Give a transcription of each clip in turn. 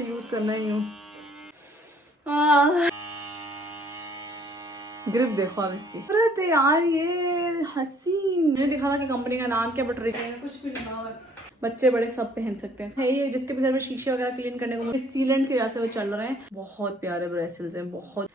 Use करना ही हूँ। Grip देखो आप इसकी अरे यार, ये हसीन। मैंने देखा था कि कंपनी का नाम क्या, बट कुछ भी नहीं। और बच्चे बड़े सब पहन सकते हैं। है ये जिसके भी घर में शीशे वगैरह क्लीन करने को सीलेंट की वजह से वो चल रहे हैं। बहुत प्यारे ब्रेसलेट्स हैं, बहुत।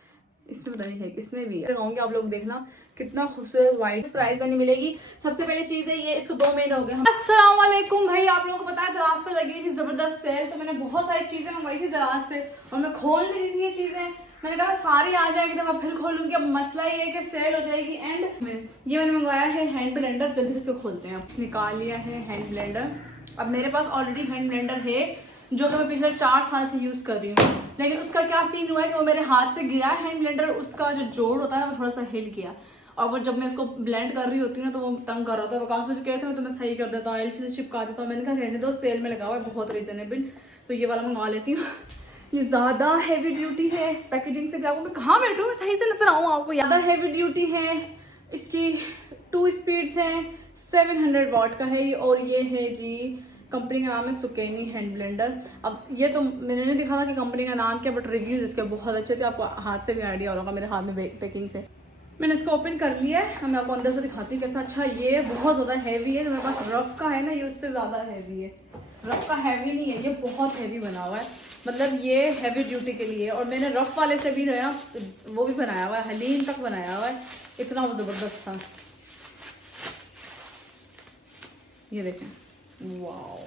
इसमें पता नहीं है, इसमें भी है। आप लोग देखना कितना खूबसूरत व्हाइट प्राइस बनी मिलेगी। सबसे पहले चीज है ये, इसको 2 महीने हो गए। अस्सलाम वालेकुम भाई, आप लोगों को पता है दराज पे लगी थी जबरदस्त सेल, तो मैंने बहुत सारी चीजें मंगवाई थी दराज से और मैं खोल नहीं रही थी ये चीजें। मैंने कहा सारी आ जाएगी तो मैं फिर खोलूंगी। अब मसला ये है कि सेल हो जाएगी एंड में। ये मैंने मंगवाया है हैंड ब्लेंडर। जल्दी से इसको खोलते हैं। अब निकाल लिया है हैंड ब्लेंडर। अब मेरे पास ऑलरेडी हैंड ब्लेंडर है जो कि मैं पिछले 4 साल से यूज कर रही हूँ, लेकिन उसका क्या सीन हुआ है कि वो मेरे हाथ से गिरा हैंड ब्लेंडर। उसका जो जोड़ होता है ना वो थोड़ा सा हिल गया और वो जब मैं उसको ब्लेंड कर रही होती हूँ ना तो वो तंग कर रहा था। वकास मुझे कहते हैं तो मैं सही कर देता हूँ, एल्फी से चिपका देता हूँ। मैंने कहा रहने दो, सेल में लगा हुआ है बहुत रीजनेबल, तो ये वाला मंगवा लेती हूँ। ये ज्यादा हैवी ड्यूटी है, पैकेजिंग से भी आपको मैं कहाँ बैठूँ मैं सही से नजर आऊँ आपको। ज्यादा हैवी ड्यूटी है, इसकी 2 स्पीड्स हैं, 700 वॉट का है और ये है जी कंपनी का नाम है सुकेनी हैंड ब्लेंडर। अब ये तो मैंने नहीं दिखा था कि कंपनी का नाम क्या, बट रिव्यूज इसके बहुत अच्छे थे। आपको हाथ से भी आइडिया होगा मेरे हाथ में पैकिंग से। मैंने इसको ओपन कर लिया है। मैं आपको अंदर से दिखाती हूँ कैसा। अच्छा ये बहुत ज्यादा हैवी है। मेरे पास रफ का है ना, ये उससे ज्यादा हैवी है। रफ का हैवी नहीं है, ये बहुत हैवी बना हुआ है, मतलब ये हैवी ड्यूटी के लिए। और मैंने रफ वाले से भी ना वो भी बनाया हुआ है, हलीम तक बनाया हुआ है, इतना वो जबरदस्त था। ये देखें, वाओ।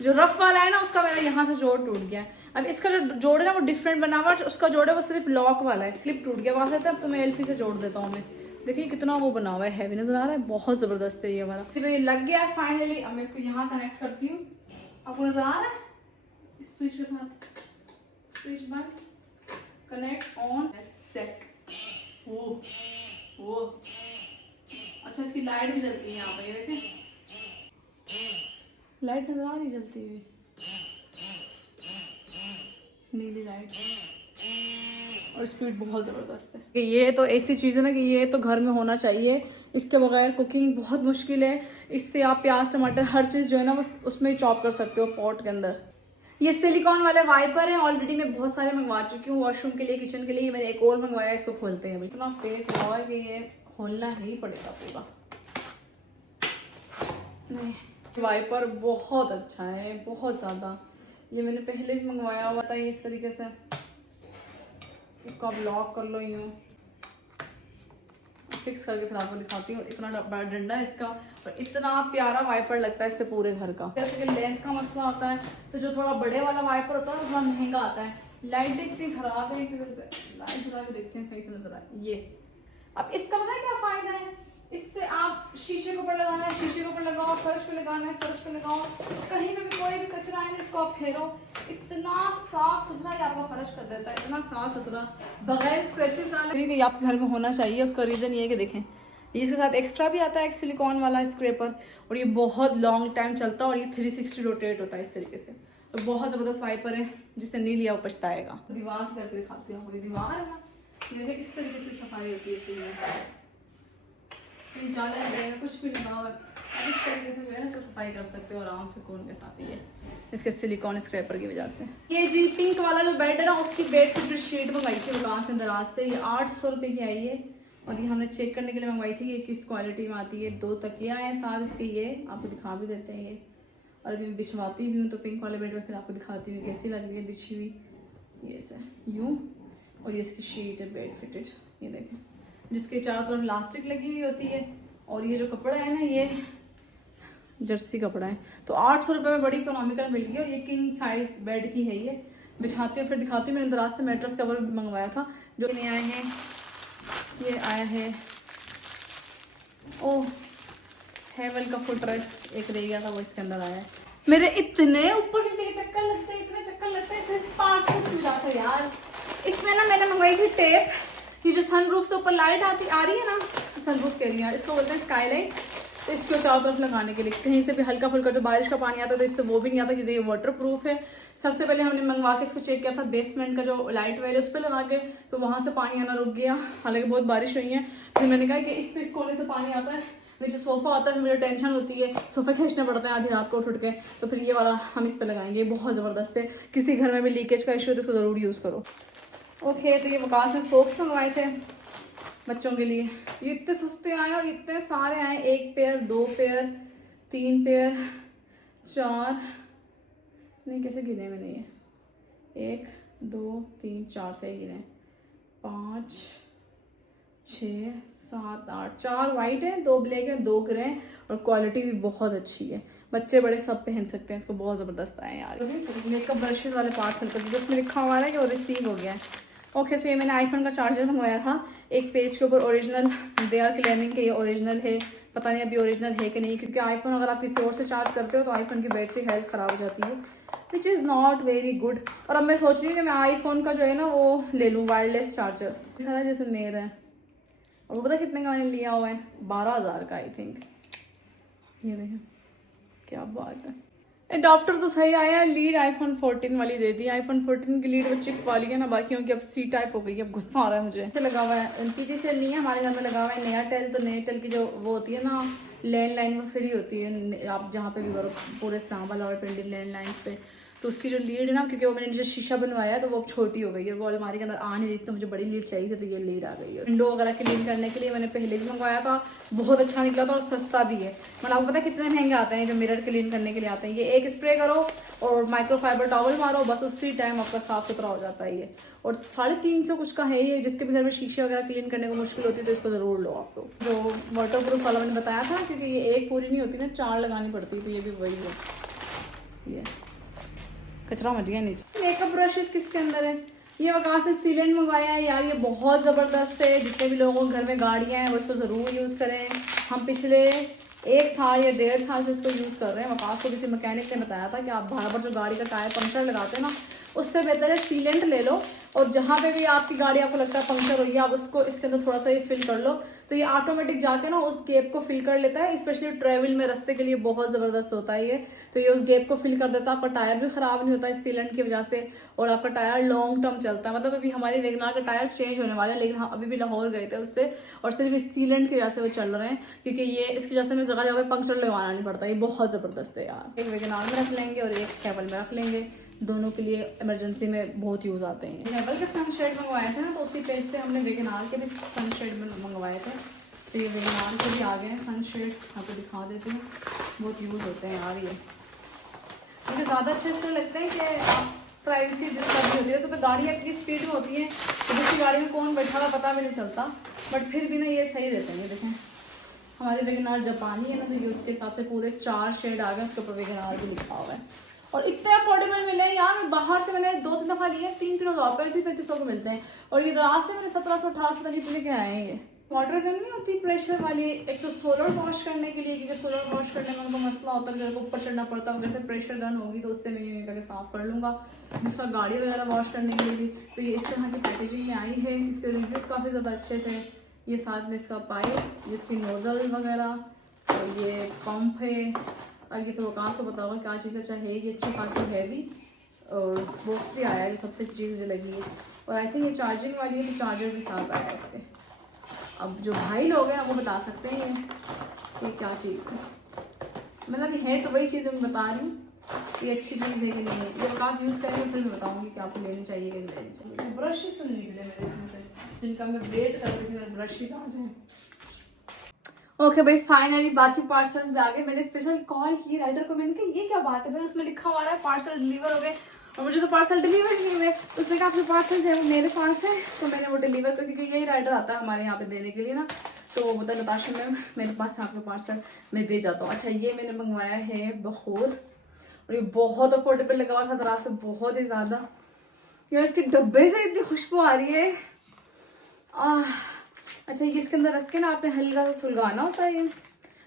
जो रफ वाला है ना उसका मेरा यहाँ से जोड़ टूट गया है। अब इसका जो जोड़ है ना वो डिफरेंट बना हुआ है, उसका जोड़ है वो सिर्फ लॉक वाला है, क्लिप टूट गया वहां से। अब तो मैं एल्फी से जोड़ देता हूँ मैं। देखिए कितना वो बना हुआ है, हैवी नजर आ रहा है, बहुत जबरदस्त है ये वाला। तो ये लग गया है फाइनली। अब मैं इसको यहाँ कनेक्ट करती हूँ, आपको नजर आ रहा है इस स्विच के साथ। स्विच बंद, कनेक्ट ऑन, लेट्स चेक। वो अच्छा, इसकी लाइट भी जलती है यहाँ पे, ये देखें लाइट नजर आ रही जलती हुई, नीली लाइट, और स्पीड बहुत जबरदस्त है। ये तो ऐसी चीज है ना कि ये तो घर में होना चाहिए, इसके बगैर कुकिंग बहुत मुश्किल है। इससे आप प्याज टमाटर हर चीज जो है ना वो उसमें ही चॉप कर सकते हो पॉट के अंदर। ये सिलिकॉन वाले वाइपर है, ऑलरेडी मैं बहुत सारे मंगवा चुकी हूँ वॉशरूम के लिए, किचन के लिए। मैंने एक और मंगवाया, इसको खोलते हैं। इतना पेट हुआ है कि ये खोलना ही पड़ेगा पूरा। नहीं, वाइपर बहुत अच्छा है, बहुत ज्यादा। ये मैंने पहले भी मंगवाया हुआ था इस तरीके से। इसको आप लॉक कर लो, यूं फिक्स करके फिर आपको दिखाती हूँ। इतना बड़ा डंडा है इसका और इतना प्यारा वाइपर लगता है इससे पूरे घर का। जैसे कि लेंथ का मसला आता है तो जो थोड़ा बड़े वाला वाइपर होता है वो थोड़ा महंगा आता है। लाइट इतनी खराब है, लाइट जला के देखते हैं सही से नजर आए। ये अब इसका पता है क्या फायदा है, इससे आप शीशे के ऊपर लगाना है, शीशे के ऊपर लगाओ, फर्श पे लगाना है, फर्श पे लगाओ, कहीं पे भी कोई भी कचरा है इसको आप फेरो, इतना साफ सुथरा ये आपका फर्श कर देता है, इतना साफ सुथरा बगैर स्क्रैचेस डाले। आपके घर में होना चाहिए। उसका रीजन ये है कि देखें ये इसके साथ एक्स्ट्रा भी आता है एक सिलिकॉन वाला स्क्रैपर, और ये बहुत लॉन्ग टाइम चलता है और ये 360 रोटेट होता है इस तरीके से। तो बहुत जबरदस्त वाइपर है, जिससे नहीं लिया वो पछताएगा। दीवार करके दिखाती हूँ। दीवार है ना, ये इस तरीके से सफाई होती है इसलिए जाला है कुछ भी नहीं। और इस तरीके से जो है ना सफाई कर सकते हो आराम से कोन के साथ। ये इसके सिलिकॉन स्क्रैपर की वजह से। ये जी पिंक वाला जो बेड है ना उसकी बेड की शीट मंगवाई थी वहाँ से दराज से। ये 800 रुपये की आई है और ये हमने चेक करने के लिए मंगवाई थी ये किस क्वालिटी में आती है। 2 तकिए आए हैं साथ इसके, ये आपको दिखा भी देते हैं ये। और अभी मैं बिछवाती भी हूँ तो पिंक वाले बेड में फिर आपको दिखाती हूँ कैसी लग रही है बिछी हुई। ये से यूँ, और ये इसकी शीट है बेड फिटेड, ये देखें, जिसके चारों तरफ प्लास्टिक लगी हुई होती है। और ये जो कपड़ा है ना ये जर्सी कपड़ा है। तो 800 रुपये में बड़ी इकोनॉमिकल मिल गई और ये किंग साइज बेड की है। ये बिछाती हूँ फिर दिखाती हूँ। मैंने दराज से मैट्रेस कवर मंगवाया था जो नहीं आए हैं। ये आया है ओह हेवन का फुट ड्रेस, एक रह गया था वो इसके अंदर आया है। मेरे इतने ऊपर नीचे के चक्कर लगते हैं, इतने चक्कर लगते हैं सिर्फ पार्सल की वजह से यार। इसमें ना मैंने मंगवाई थी टेप, ये जो सनरूफ से ऊपर लाइट आ रही है ना, सनरूफ कह रही है इसको बोलते हैं स्काईलाइट। तो इसको चारों तरफ लगाने के लिए कहीं से भी हल्का फुल्का जो बारिश का पानी आता है तो इससे वो भी नहीं आता क्योंकि ये वाटर प्रूफ है। सबसे पहले हमने मंगवा के इसको चेक किया था बेसमेंट का जो लाइट वायर है उस पर लगा के, तो वहां से पानी आना रुक गया, हालांकि बहुत बारिश हुई है। फिर मैंने कहा कि इस कोने से पानी आता है, नीचे सोफा होता है, मुझे टेंशन होती है, सोफे खींचने पड़ते हैं आधी रात को उठ के, तो फिर ये वाला हम इस पे लगाएंगे। बहुत ज़बरदस्त है, किसी घर में भी लीकेज का इशू है तो इसको ज़रूर यूज़ करो। ओके, तो ये वकास से सॉक्स मंगवाए थे बच्चों के लिए, ये इतने सस्ते आए और इतने सारे आए, 1 पेयर 2 पेयर 3 पेयर 4, नहीं कैसे गिने मैंने, ये 1 2 3 4 से गिने, 5 6 7 8, 4 वाइट है, 2 ब्लैक है, 2 ग्रे हैं और क्वालिटी भी बहुत अच्छी है, बच्चे बड़े सब पहन सकते हैं इसको, बहुत ज़बरदस्त आए यार। मेकअप ब्रशेज़ वाले पार्सल कर दिए, उसमें लिखा हुआ है कि वो रिसीव हो गया है। ओके, सो ये मैंने आईफोन का चार्जर मंगवाया था, एक पेज के ऊपर ओरिजिनल, दे आर क्लेमिंग के ये ओरिजिनल है, पता नहीं अभी ओरिजिनल है कि नहीं, क्योंकि आईफोन अगर आप किसी और से चार्ज करते हो तो आईफोन की बैटरी हेल्थ ख़राब हो जाती है, which is not very good. और अब मैं सोच रही हूँ कि मैं आईफोन का जो है ना वो ले लूँ वायरलेस चार्जर, सारा जैसे मेरा है। और वो पता कितने का मैंने लिया हुआ है, 12,000 का आई थिंक। ये देखें क्या बात है। एडाप्टर तो सही आया, लीड आईफोन 14 वाली दे दी, आईफोन 14 की लीड वो चिप वाली है ना, बाकियों की अब सी टाइप हो गई है, अब गुस्सा आ रहा है मुझे। लगा हुआ है एनटीटी सेल नहीं है हमारे घर में, लगा हुआ है नया टेल, तो नए टेल की जो वो होती है ना लैंडलाइन, वो फ्री होती है, आप जहाँ पे भी करो पूरे इस्लामाबाद और पिंडी लैंडलाइंस पे, तो उसकी जो लीड है ना, क्योंकि वो मैंने जो शीशा बनवाया है तो वो अब छोटी हो गई है, वो अलमारी के अंदर आ नहीं रही, तो मुझे बड़ी लीड चाहिए थी, तो ये लीड आ गई है। विंडो वगैरह क्लीन करने के लिए मैंने पहले भी मंगवाया था, बहुत अच्छा निकला था और सस्ता भी है। मतलब आपको पता है कितने महंगे आते हैं जो मिरर क्लीन करने के लिए आते हैं, ये एक स्प्रे करो और माइक्रोफाइबर टॉवल मारो, बस उसी टाइम आपका साफ सुथरा हो जाता है ये। और 350 कुछ का है ये, जिसके भी घर में शीशे वगैरह क्लीन करने को मुश्किल होती है तो इसको जरूर लो आप लोग। जो वाटर प्रूफ वाला मैंने बताया था, क्योंकि ये एक पूरी नहीं होती ना, 4 लगानी पड़ती है, तो ये भी वही है। ये कचरा मच गया नीचे। मेकअप ब्रशेस किसके अंदर है, ये वकास से सीलेंट मंगवाया है यार, ये बहुत ज़बरदस्त है, जितने भी लोगों के घर में गाड़ियाँ हैं वो इसको ज़रूर यूज़ करें। हम पिछले 1 साल या 1.5 साल से इसको यूज़ कर रहे हैं। वकास को किसी मैकेनिक ने बताया था कि आप बार बार जो गाड़ी का टायर पंक्चर लगाते हैं ना, उससे बेहतर है सीलेंट ले लो, और जहाँ पे भी आपकी गाड़ी आपको लगता है पंक्चर हुई है, आप उसको इसके अंदर थोड़ा सा ये फिल कर लो, तो ये ऑटोमेटिक जाके ना उस गैप को फिल कर लेता है। स्पेशली ट्रेवल में रास्ते के लिए बहुत ज़बरदस्त होता है ये, तो ये उस गैप को फिल कर देता है, आपका टायर भी ख़राब नहीं होता इस सीलेंट की वजह से, और आपका टायर लॉन्ग टर्म चलता है। मतलब अभी हमारी वेगनार का टायर चेंज होने वाला है, लेकिन हम अभी भी लाहौर गए थे उससे, और सिर्फ इस सीलेंट की वजह से वो चल रहे हैं, क्योंकि ये इसकी वजह से हमें जगह जगह पंक्चर लगवाना नहीं पड़ता। ये बहुत ज़बरदस्त है यार। एक वेगनार में रख लेंगे और एक केबल में रख लेंगे, दोनों के लिए इमरजेंसी में बहुत यूज़ आते हैं। केबल के सनशेड मंगवाए थे ना, तो उसी पेज से हमने वेगनार के भी सनशेड मंगवाए थे, तो ये वेगनार के भी आ गए हैं सनशेड, आपको दिखा देती हूँ, बहुत यूज़ होते हैं यार। ये मुझे ज़्यादा अच्छे इसलिए लगते हैं कि आप प्राइवेसी जिस तरह की होती है, वैसे तो गाड़ियाँ इतनी स्पीड में होती हैं तो दूसरी गाड़ी में कौन बैठा हुआ पता भी नहीं चलता, बट फिर भी ना ये सही रहते हैं। देखें हमारे वेगनार जापानी है ना, तो ये उसके हिसाब से पूरे 4 शेड आ गए, उसके ऊपर वेगनार भी लिखा हुआ है, और इतने अफोर्डेबल मिले हैं यार। बाहर से मैंने 2-3 दफ़ा लिए, 3-3 हज़ार 3500 को मिलते हैं, और ये दराज से मैंने 1700-1800 तक कितने के आए हैं। ये वाटर गन नहीं होती प्रेशर वाली, एक तो सोलर वॉश करने के लिए, क्योंकि सोलर वॉश करने में उनको मसला होता है, जब ऊपर चढ़ना पड़ता है, अगर प्रेशर गन होगी तो उससे मैं करके साफ कर लूँगा। दूसरा गाड़ी वगैरह वॉश करने के लिए भी, तो ये इस तरह की पैकेजिंग में आई है। इसके रिव्यूज़ काफ़ी ज़्यादा अच्छे थे। ये साथ में इसका पाइप, जिसकी नोज़ल वगैरह, और ये पंप है। अब ये तो वकास को पता होगा क्या चीज़ अच्छा है, ये अच्छी खासी हैवी, और बॉक्स भी आया है, जो सबसे चीज़ मुझे लगी है। और आई थिंक ये चार्जिंग वाली है, तो चार्जर भी साथ आया है इसके। अब जो भाई लोग हैं वो बता सकते हैं ये क्या चीज़ है, मतलब है तो वही चीज़ मैं बता रही हूँ, ये अच्छी चीज़ है कि नहीं है। ये वकास यूज़ करेंगे फिर मैं बताऊँगी कि आपको लेनी चाहिए कि नहीं लेनी चाहिए। ब्रशेस तो नहीं निकले मेरे इसमें से, जिनका मैं वेट कर रही थी मेरे ब्रशेस आ जाए। ओके भाई, फाइनली बाकी पार्सल्स भी आ गए। मैंने स्पेशल कॉल की राइडर को, मैंने कहा ये क्या बात है भाई, उसमें लिखा हुआ है पार्सल डिलीवर हो गए, और मुझे तो पार्सल डिलीवर नहीं हुए। उसने कहा आपके पार्सल जो है वो मेरे पास है, तो मैंने वो डिलीवर कर, क्योंकि यही राइडर आता है हमारे यहाँ पे देने के लिए ना, तो वो बोलता नताशा मैम मेरे पास आपका पार्सल मैं दे जाता हूँ। अच्छा, ये मैंने मंगवाया है बखोर, और ये बहुत अफोर्डेबल लगा हुआ था दराज से, बहुत ही ज़्यादा। यार इसके डब्बे से इतनी खुशबू आ रही है। अच्छा, ये इसके अंदर रख के ना आपने हल्का सा सुलगाना होता है ये,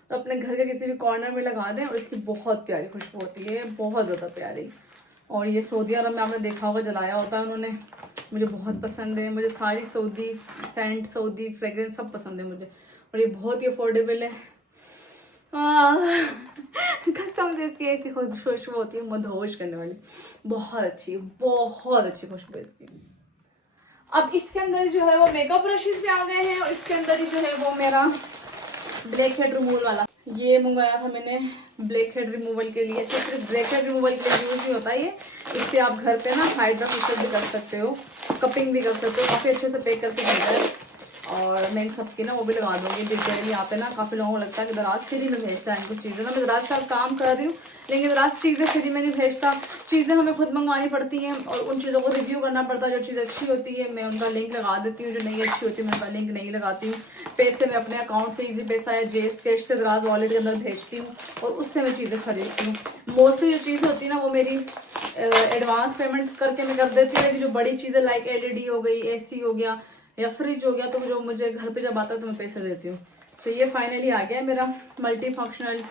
तो अपने घर के किसी भी कॉर्नर में लगा दें, और इसकी बहुत प्यारी खुशबू होती है, बहुत ज़्यादा प्यारी। और ये सऊदी अरब में आपने देखा होगा जलाया होता है उन्होंने, मुझे बहुत पसंद है। मुझे सारी सऊदी सेंट, सऊदी फ्रेगरेंस सब पसंद है मुझे, और ये बहुत ही अफोर्डेबल है। कसम से इसकी ऐसी खुशबू होती है मदहोश करने वाली, बहुत अच्छी खुशबू है इसकी। अब इसके अंदर जो है वो मेकअप ब्रशेस भी आ गए हैं, और इसके अंदर ही जो है वो मेरा ब्लैक हेड रिमूवल वाला ये मंगवाया था मैंने ब्लैक हेड रिमूवल के लिए। अच्छा, सिर्फ ब्लैक हेड रिमूवल के लिए यूज नहीं होता ये, इससे आप घर पे ना हाइड्रा फेशियल भी कर सकते हो, कपिंग भी कर सकते हो। काफी अच्छे से पैक करके भेजा है और मैं इन सबकी ना वो भी लगा दूंगी डिटेल। यहाँ पे ना काफी लोगों को लगता है कि दराज फ्री में भेजता है इनको चीजें ना। मैं दराज साल काम कर रही हूँ लेकिन दराज चीजें फ्री में नहीं भेजता, चीजें हमें खुद मंगवानी पड़ती हैं और उन चीजों को रिव्यू करना पड़ता है। जो चीज अच्छी होती है मैं उनका लिंक लगा देती हूँ, जो नहीं अच्छी होती है मैं उनका लिंक नहीं लगाती हूँ। पैसे मैं अपने अकाउंट से इजी पैसा या जेस कैश से दराज वॉलेट के अंदर भेजती हूँ और उससे मैं चीजें खरीदती हूँ। मोस्टली जो चीज होती है ना वो मेरी एडवांस पेमेंट करके मैं कर देती हूँ, लेकिन जो बड़ी चीजें लाइक एलईडी हो गई, एसी हो गया या फ्रिज हो गया तो जो मुझे घर पे जब आता है तो मैं पैसे देती हूँ। तो ये फाइनली आ गया है मेरा मल्टी फंक्शनल।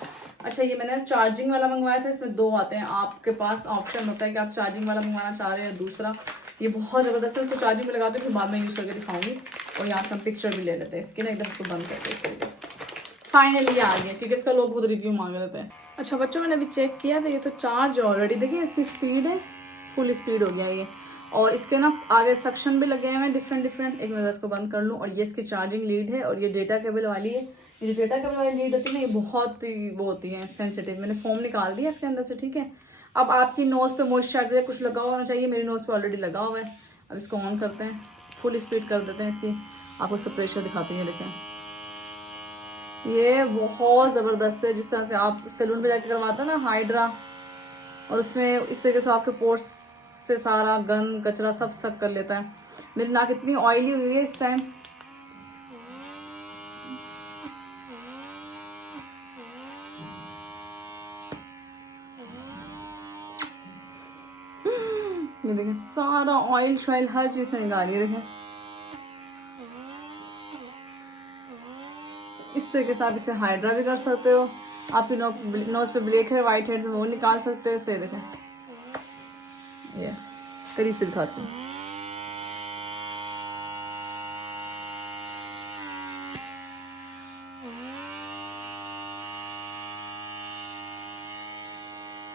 अच्छा, ये मैंने चार्जिंग वाला मंगवाया था, इसमें 2 आते हैं, आपके पास ऑप्शन होता है कि आप चार्जिंग वाला मंगवाना चाह रहे हैं या दूसरा। ये बहुत जबरदस्त है, उसको चार्जिंग में लगाते हैं फिर बाद में यूज करके दिखाऊंगी। और यहाँ से हम पिक्चर भी ले लेते हैं इसकी ना, एकदम इसको बंद करते हैं इस तरीके से। फाइनली आ गया क्योंकि इसका लोग बहुत रिव्यू मांग रहे थे। अच्छा बच्चों, मैंने अभी चेक किया था, ये तो चार्ज ऑलरेडी, देखिए इसकी स्पीड है, फुल स्पीड हो गया ये। और इसके ना आगे सक्शन भी लगे हुए हैं डिफरेंट। एक मिनट इसको बंद कर लूँ। और ये इसकी चार्जिंग लीड है और ये डेटा केबल वाली है। ये जो डेटा केबल वाली लीड होती है ना ये बहुत ही वो होती है सेंसिटिव। मैंने फोम निकाल दिया इसके अंदर से, ठीक है। अब आपकी नोज पे मॉइस्चराइजर कुछ लगा होना चाहिए, मेरी नोज पे ऑलरेडी लगा हुआ है। अब इसको ऑन करते हैं, फुल स्पीड कर देते हैं इसकी, आपको सब प्रेशर दिखाती है। देखें ये बहुत जबरदस्त है, जिस तरह से आप सैलून पे जाके करवाते हैं ना हाइड्रा, और उसमें इस तरीके से आपके पोर्स से सारा गंद कचरा सब सक कर लेता है। मेरी नाक इतनी ऑयली हुई है इस टाइम। ये देखें सारा ऑयल शॉयल हर चीज से निकाली है। देखें इस तरीके से आप इसे हाइड्रा भी कर सकते हो। आपकी नोज पे ब्लैक है, व्हाइट हेड्स वो निकाल सकते हो इससे। देखें ये करीब से दिखाती हूँ।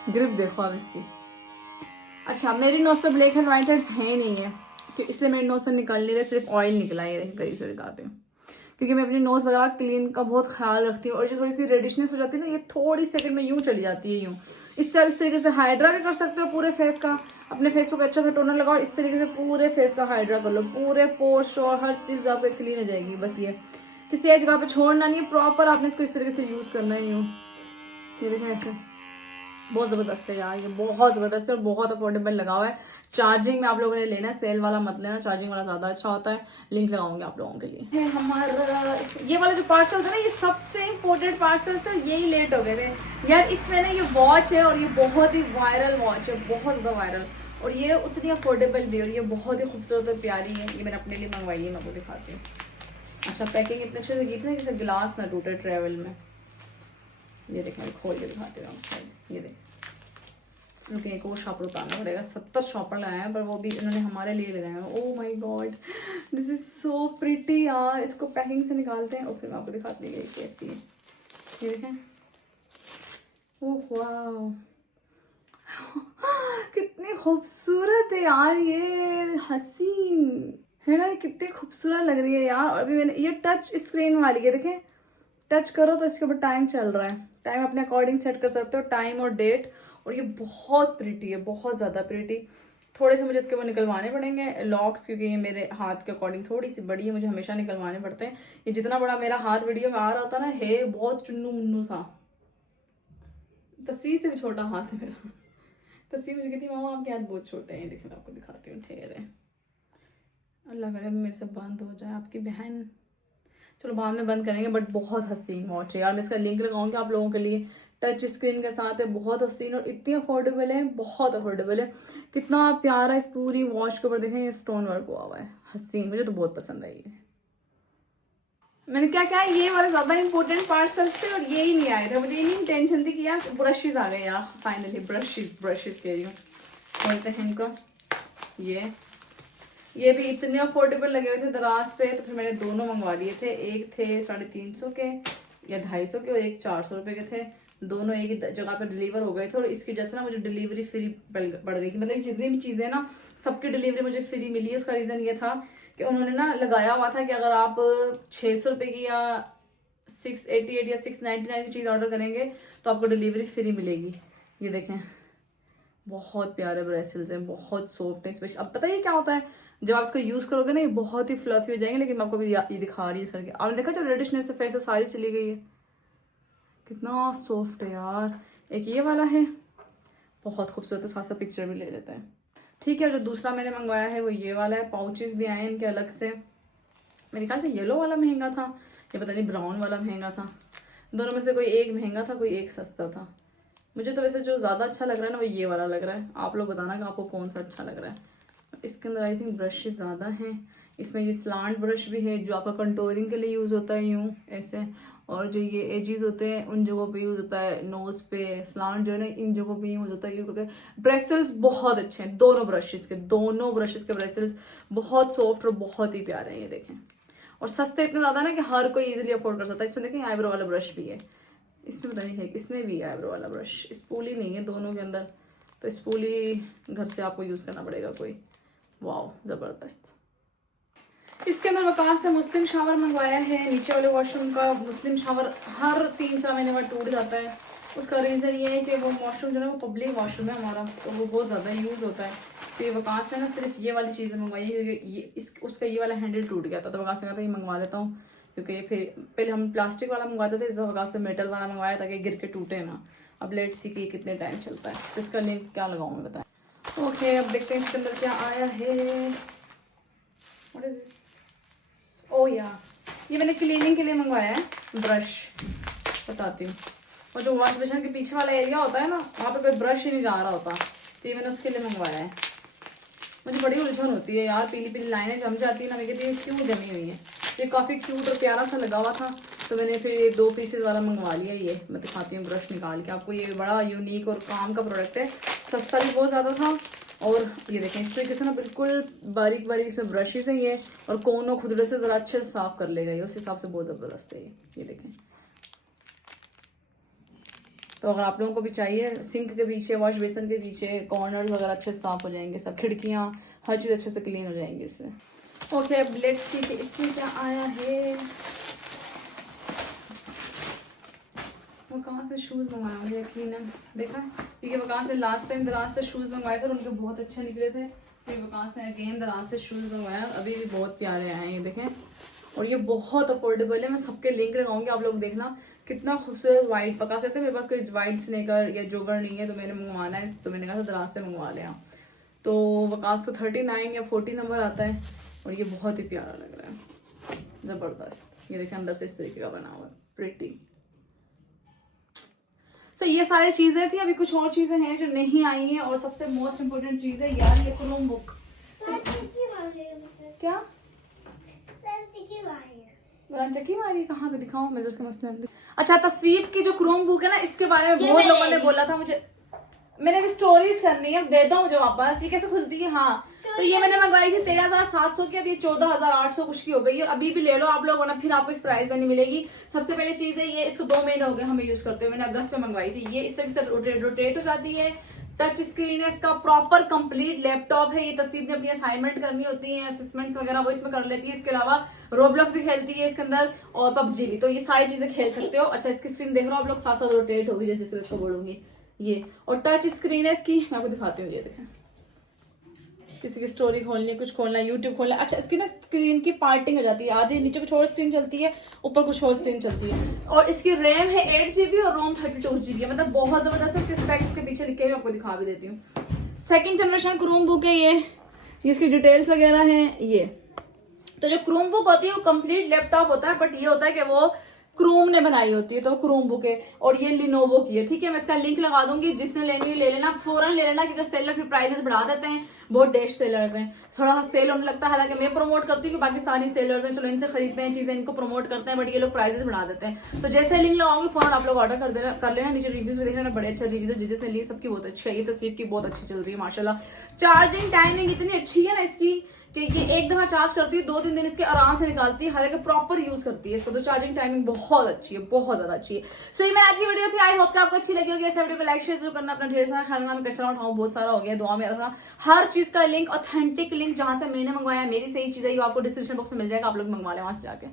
ग्रिप देखो आप इसकी। अच्छा, मेरी नोज पे ब्लैक एंड व्हाइट हेड्स है नहीं है कि इसलिए मेरी नोज से निकल नहीं रहे, सिर्फ ऑयल निकला है। करीब से दिखाते हैं क्योंकि मैं अपनी नोज वगैरह क्लीन का बहुत ख्याल रखती हूँ। और जो थोड़ी सी रेडिशनेस हो जाती है ना, ये थोड़ी सेकंड में यूं चली जाती है यूं। इससे आप इस तरीके से हाइड्रा भी कर सकते हो पूरे फेस का। अपने फेस को अच्छा सा टोनर लगाओ, इस तरीके से पूरे फेस का हाइड्रा कर लो, पूरे पोर्स और हर चीज आपकी क्लीन हो जाएगी। बस ये किसी एक जगह पे छोड़ना नहीं है, प्रॉपर आपने इसको इस तरीके से यूज करना है यूं। ये देखें ऐसे, बहुत जबरदस्त है यार, ये बहुत जबरदस्त है और बहुत अफोर्डेबल लगा हुआ है। चार्जिंग में आप लोगों ने लेना है, सेल वाला मत लेना, चार्जिंग वाला ज्यादा अच्छा होता है। लिंक लगाऊंगी आप लोगों के लिए। हमारा ये वाला जो पार्सल था ना, ये सबसे इम्पोर्टेंट पार्सल था, यही लेट हो गए थे यार। इसमें ना ये वॉच है और ये बहुत ही वायरल वॉच है, बहुत ज्यादा वायरल, और ये उतनी अफोर्डेबल भी, और ये बहुत ही खूबसूरत और प्यारी है। ये मैंने अपने लिए मंगवाई है, मैं आपको दिखाती हूँ। अच्छा, पैकिंग इतने अच्छे से की थी ना, जैसे गिलास ना टूटे ट्रेवल में। ये देखें, खोल के दिखाते हैं। ये देखें, रुकिए एक और शॉपर उतारना पड़ेगा। 70 शॉपर लगाए हैं पर वो भी इन्होंने हमारे लिए लगाए हैं। Oh my God, this is so pretty यार। इसको पैकिंग से निकालते हैं और फिर मैं आपको दिखाती हूँ कैसी है। ये देखें, ओह वाह कितनी खूबसूरत है यार, ये हसीन है ना, कितनी खूबसूरत लग रही है यार। और अभी मैंने ये टच स्क्रीन वाली है, देखें टच करो तो इसके ऊपर टाइम चल रहा है। टाइम अपने अकॉर्डिंग सेट कर सकते हो, टाइम और डेट। और ये बहुत प्रिटी है, बहुत ज़्यादा प्रिटी। थोड़े से मुझे इसके वो निकलवाने पड़ेंगे लॉक्स, क्योंकि ये मेरे हाथ के अकॉर्डिंग थोड़ी सी बड़ी है, मुझे हमेशा निकलवाने पड़ते हैं। ये जितना बड़ा मेरा हाथ वीडियो में आ रहा होता ना, है बहुत चुन्नू मुन्नू सा। तस्वीर से भी छोटा हाथ है मेरा। तस्वीर मुझे कहती मामा आपके हाथ बहुत छोटे हैं। देखिए मैं आपको दिखाती हूँ, ठहरे, अल्लाह करे मेरे से बंद हो जाए आपकी बहन। चलो बाद में बंद करेंगे, बट बहुत हसीन वॉच है यार। मैं इसका लिंक लगाऊंगी आप लोगों के लिए, टच स्क्रीन के साथ है, बहुत हसीन और इतनी अफोर्डेबल है, बहुत अफोर्डेबल है। कितना प्यारा इस पूरी वॉच के ऊपर देखें, ये स्टोन वर्क हुआ हुआ है, हसीन, मुझे तो बहुत पसंद आई है। मैंने क्या क्या ये वाले ज्यादा इंपॉर्टेंट पार्सल्स थे और ये ही नहीं आए थे। मुझे नहीं टेंशन थी कि यार ब्रशेज आ गए यार, फाइनली ब्रशेज कह रही हूँ, बोलते हैं इनको। ये भी इतने अफोर्डेबल लगे हुए थे दराज पे, तो फिर मैंने दोनों मंगवा लिए थे। एक थे 350 के या 250 के और एक 400 रुपए के थे। दोनों एक ही जगह पे डिलीवर हो गए थे और इसकी वजह से ना मुझे डिलीवरी फ्री पड़ गई। मतलब जितनी भी चीजें ना, सबकी डिलीवरी मुझे फ्री मिली है। उसका रीजन ये था कि उन्होंने ना लगाया हुआ था कि अगर आप 600 रुपए की या 688 या 699 की चीज़ ऑर्डर करेंगे तो आपको डिलीवरी फ्री मिलेगी। ये देखें, बहुत प्यारे ब्रेसलेट्स हैं, बहुत सॉफ्ट है। स्पेशल अब पता है क्या होता है, जब आप इसको यूज करोगे ना ये बहुत ही फ्लफी हो जाएंगे, लेकिन मैं आपको भी ये दिखा रही हूँ करके। आपने देखा जो रेडिशनेस से फेस सारी चली गई है, कितना सॉफ्ट है यार। एक ये वाला है, बहुत खूबसूरत है, साथ साथ पिक्चर भी ले लेते हैं। ठीक है, जो दूसरा मैंने मंगवाया है वो ये वाला है। पाउचेस भी आए हैं इनके अलग से। मेरे ख्याल से येलो वाला महंगा था या पता नहीं ब्राउन वाला महंगा था। दोनों में से कोई एक महंगा था, कोई एक सस्ता था। मुझे तो वैसे जो ज़्यादा अच्छा लग रहा है ना वो ये वाला लग रहा है। आप लोग बताना कि आपको कौन सा अच्छा लग रहा है। इसके अंदर आई थिंक ब्रशेज ज़्यादा हैं। इसमें ये स्लांट ब्रश भी है जो आपका कंटोरिंग के लिए यूज़ होता है, यूँ ऐसे। और जो ये एजेस होते हैं उन जगहों पे यूज़ होता है, नोज पे। स्लांट जो है ना इन जगहों पे यूज़ होता है क्योंकि ब्रेसल्स बहुत अच्छे हैं। दोनों ब्रशेज के ब्रेसल्स बहुत सॉफ्ट और बहुत ही प्यारे हैं। ये देखें, और सस्ते इतने ज़्यादा ना कि हर कोई इजीली अफोर्ड कर सकता है। इसमें देखें आईब्रो वाला ब्रश भी है, इसमें पता नहीं है, इसमें भी है आईब्रो वाला ब्रश। स्पूली नहीं है दोनों के अंदर, तो स्पूली घर से आपको यूज़ करना पड़ेगा कोई। वाओ, ज़बरदस्त। इसके अंदर वकास से मुस्लिम शावर मंगवाया है। नीचे वाले वॉशरूम का मुस्लिम शावर हर 3-4 महीने बाद टूट जाता है। उसका रीज़न ये है कि वो वॉशरूम जो है वो पब्लिक वॉशरूम है हमारा, तो वो बहुत ज़्यादा यूज़ होता है। तो ये वकास ने ना सिर्फ ये वाली चीज़ें मंगवाई है क्योंकि उसका ये वाला हैंडल टूट गया था, तो वकास ने कहा था ये मंगवा लेता हूँ। क्योंकि फिर पहले हम प्लास्टिक वाला मंगवाते थे, इस वकास से मेटल वाला मंगवाया ताकि गिर के टूटे ना। अब लेट्स सी कि कितने टाइम चलता है। तो इसका लिंक क्या लगाऊँ मैं, बताएं। ओके, अब देखते हैं इसके अंदर क्या आया है। What is this? ओ या, ये मैंने क्लीनिंग के लिए मंगवाया है ब्रश, बताती हूँ। और जो वॉश बेसिन के पीछे वाला एरिया होता है ना, वहाँ पे कोई ब्रश ही नहीं जा रहा होता, तो ये मैंने उसके लिए मंगवाया है। मुझे बड़ी उलझन होती है यार, पीली पीली लाइनें जम जाती है ना, मैं कहती हूँ क्यों जमी हुई है। ये काफ़ी क्यूट और प्यारा सा लगा हुआ था, तो मैंने फिर ये 2 पीसेस वाला मंगवा लिया। ये मैं दिखाती हूँ ब्रश निकाल के आपको। ये बड़ा यूनिक और काम का प्रोडक्ट है, सस्ता भी बहुत ज़्यादा था। और ये देखें, इस तरीके से ना बिल्कुल बारीक बारीक इसमें ब्रशेज हैं ये, और कोनों खुदरे से ज़रा अच्छे से साफ कर लेगा ये, उस हिसाब से बहुत ज़बरदस्त है ये देखें। तो अगर आप लोगों को भी चाहिए, सिंक के पीछे, वॉश बेसिन के पीछे कॉर्नर वगैरह अच्छे से साफ हो जाएंगे, सब खिड़कियाँ हर चीज़ अच्छे से क्लीन हो जाएंगी इससे। ओके, अब लेट्स सी कि इसमें क्या आया है। वो कहाँ से शूज़ मंगवाया मुझे यकीन है, देखा क्योंकि वो कहाँ से लास्ट टाइम दराज से शूज़ मंगवाए थे और उनके बहुत अच्छे निकले थे। फिर वो कहाँ से अगेन दराज से शूज़ मंगवाया, अभी भी बहुत प्यारे आए हैं ये देखें। और ये बहुत अफोर्डेबल है, मैं सबके लिंक लगाऊंगी, आप लोग देखना कितना खूबसूरत वाइट। पका सकते हैं, मेरे पास कोई वाइट स्नेकर या जोगर नहीं है, तो मैंने मंगवाना है, तो मैंने कहा दराज से मंगवा लिया। तो वकास को 39 या 40 नंबर आता है, और ये बहुत ही प्यारा लग रहा है, ज़बरदस्त। ये देखें अंदर से इस तरीके का बना हुआ है, प्रिटी। तो ये सारी चीज़ें थी। अभी कुछ और चीज़ें हैं जो नहीं आई हैं, और सबसे मोस्ट इम्पोर्टेंट चीज़ है यार ये क्रोम बुक। क्या चक्की मारी कहाँ पे दिखाऊं मैं, उसका मसला। अच्छा, तस्वीर की जो क्रोम बुक है ना, इसके बारे में बहुत लोगों ने बोला था मुझे, मैंने भी स्टोरीज करनी है, दे दो मुझे वापस। ये कैसे खुलती है? हाँ, तो ये मैंने मंगवाई थी 13,700 की, अब ये 14,800 कुछ की हो गई है। अभी भी ले लो आप लोग, वरना फिर आपको इस प्राइस में नहीं मिलेगी। सबसे पहले चीज है ये, इसको 2 महीने हो गए हमें यूज करते हुए, मैंने अगस्त में मंगवाई थी। ये इस तरह से रोटेट हो जाती है, टच स्क्रीन है इसका, प्रॉपर कंप्लीट लैपटॉप है ये। तस्वीर ने अपनी असाइनमेंट करनी होती है, असेसमेंट्स वगैरह वो इसमें कर लेती है। इसके अलावा रोब्लॉक्स भी खेलती है इसके अंदर, और पबजी भी, तो ये सारी चीजें खेल सकते हो। अच्छा, इसकी स्क्रीन देख रहे हो आप लोग, साथ साथ रोटेट होगी, जैसे इसको बोलूंगी ये। और टच स्क्रीन है इसकी, मैं आपको दिखाती हूँ, ये देखें। किसी की स्टोरी खोलनी है, कुछ खोलना है, यूट्यूब खोलना है। अच्छा, इसकी ना स्क्रीन की पार्टिंग हो जाती है, आधी नीचे कुछ और स्क्रीन चलती है, ऊपर कुछ और स्क्रीन चलती है। और इसकी रैम है 8 GB और रोम 32 GB है, मतलब बहुत जबरदस्त है। इसके स्पेक्स के पीछे लिखे हुए आपको दिखा भी देती हूँ। 2nd जनरेशन क्रोम बुक है ये, इसकी डिटेल्स वगैरह हैं ये। तो जो क्रोम बुक होती है वो कंप्लीट लैपटॉप होता है, बट ये होता है कि वो क्रोम ने बनाई होती है, तो क्रोम बुक है। और ये लिनोवो की है, ठीक है। मैं इसका लिंक लगा दूंगी, जिसने लेनी ले लेना, फौरन ले लेना, क्योंकि सेलर फिर प्राइसेस बढ़ा देते हैं। बहुत डैश सेलर्स हैं, थोड़ा सा सेल होने लगता है। हालांकि मैं प्रमोट करती हूँ कि पाकिस्तानी सेलर्स हैं, चलो इनसे खरीदते हैं चीजें, इनको प्रमोट करते हैं, बट ये लोग प्राइसेस बढ़ा देते हैं। तो जैसे लिंक लगाऊंगी फौरन आप लोग ऑर्डर कर लेना। नीचे रिव्यूज भी देखना, बड़े अच्छे रिव्यूज है, जिसने ली सबकी बहुत अच्छी है। ये तस्वीर की बहुत अच्छी चल रही है माशाल्लाह। चार्जिंग टाइमिंग इतनी अच्छी है ना इसकी कि ये एक दफा चार्ज करती है, 2-3 दिन इसके आराम से निकालती है, हालांकि प्रॉपर यूज करती है इसको। तो चार्जिंग टाइमिंग बहुत अच्छी है, बहुत ज्यादा अच्छी है। सो ये मेरी आज की वीडियो थी, आई होप कि आपको अच्छी लगी होगी। ऐसे वीडियो को लाइक शेयर जरूर करना, अपना ढेर सारा ख्याल रखना। मैं कचरा उठाऊं बहुत सारा हो गया, दुआ में रखना। हर चीज का लिंक, ऑथेंटिक लिंक जहां से मैंने मंगवाया, मेरी सही चीज है, आपको डिस्क्रिप्शन बॉक्स में मिल जाएगा, आप लोग मंगवा लें वहां से जाके।